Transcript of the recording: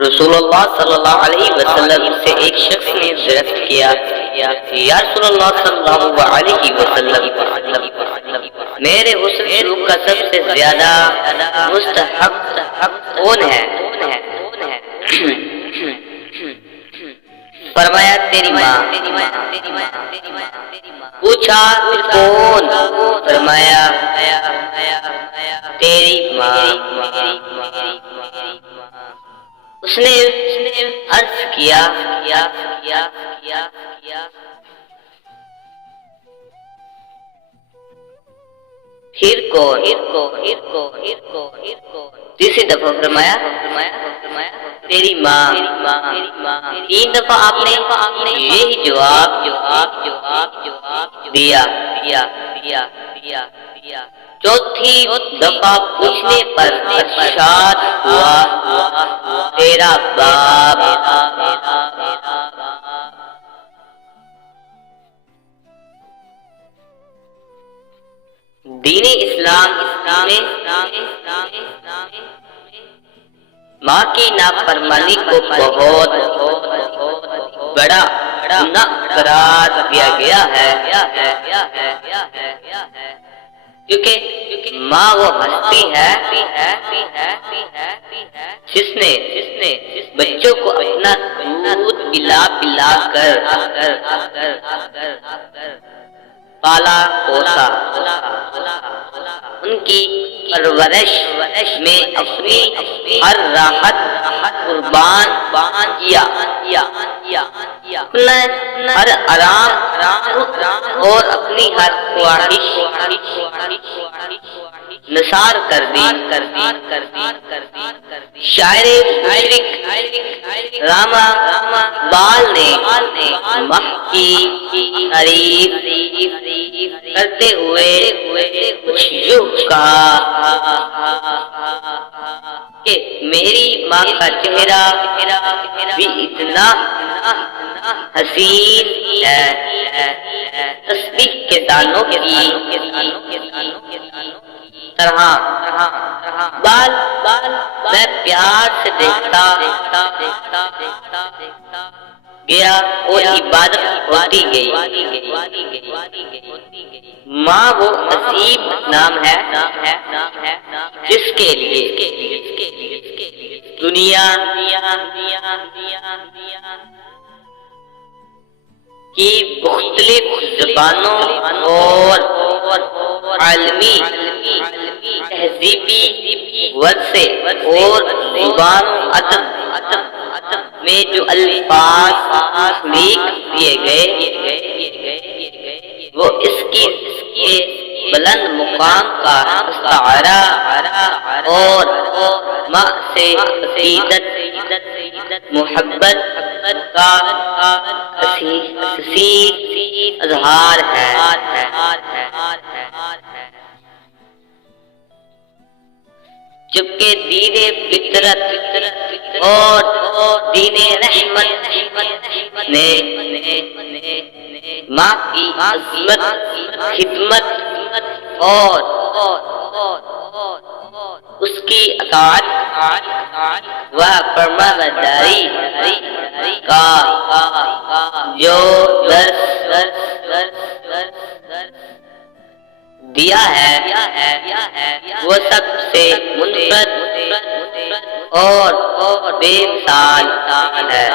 رسول اللہ صلی اللہ علیہ وسلم سے ایک شخص نے درخت کیا، یا رسول اللہ صلی اللہ علیہ وسلم، میرے حسن سلوک کا سب سے زیادہ مستحق کون ہے؟ فرمایا تیری ماں۔ پوچھا پھر کون؟ فرمایا تیری ماں۔ اس نے عرض کیا پھر کون؟ تیسری دفعہ فرمایا تیری ماں۔ تین دفعہ آپ نے یہی جواب دیا۔ چوتھی دفعہ پوچھنے پر ارشاد ہوا تیرا باپ۔ دین اسلام میں ماں کی نافرمانی کو بہت بڑا گناہ قرار دیا گیا ہے، کیونکہ ماں وہ ہستی ہے جس نے بچوں کو اپنا دودھ پلا کر پالا پوسا، ان کی پرورش میں اپنی ہر راحت قربان کیا، اپنا ہر آرام اور اپنی ہر خواہش نثار کر دی۔ شاعر مشرق راما بال نے ماں کی تعریف کرتے ہوئے کچھ یوں کہا کہ میری ماں کا چہرہ بھی اتنا حسین ہے، تسبیح کے دانوں کی طرح۔ بال میں پیار سے دیکھتا گیا اور عبادت ہوتی گئی۔ ماں وہ عظیم نام ہے جس کے لیے دنیا کی مختلف زبانوں اور عالمی تہذیبی ورثے اور زبان ادب میں جو الفاظ تخلیق کیے گئے وہ اس کی بلند مقام کا استعارہ اور ماں سے عقیدت محبت کا کثیر اظہار ہے۔ جبکہ دین فطرت اور دین رحمت نے ماں کی عظمت، خدمت اور اس کی اطاعت و فرمانبرداری کا جو درس دیا ہے وہ سب سے منفرد اور بے مثال ہے۔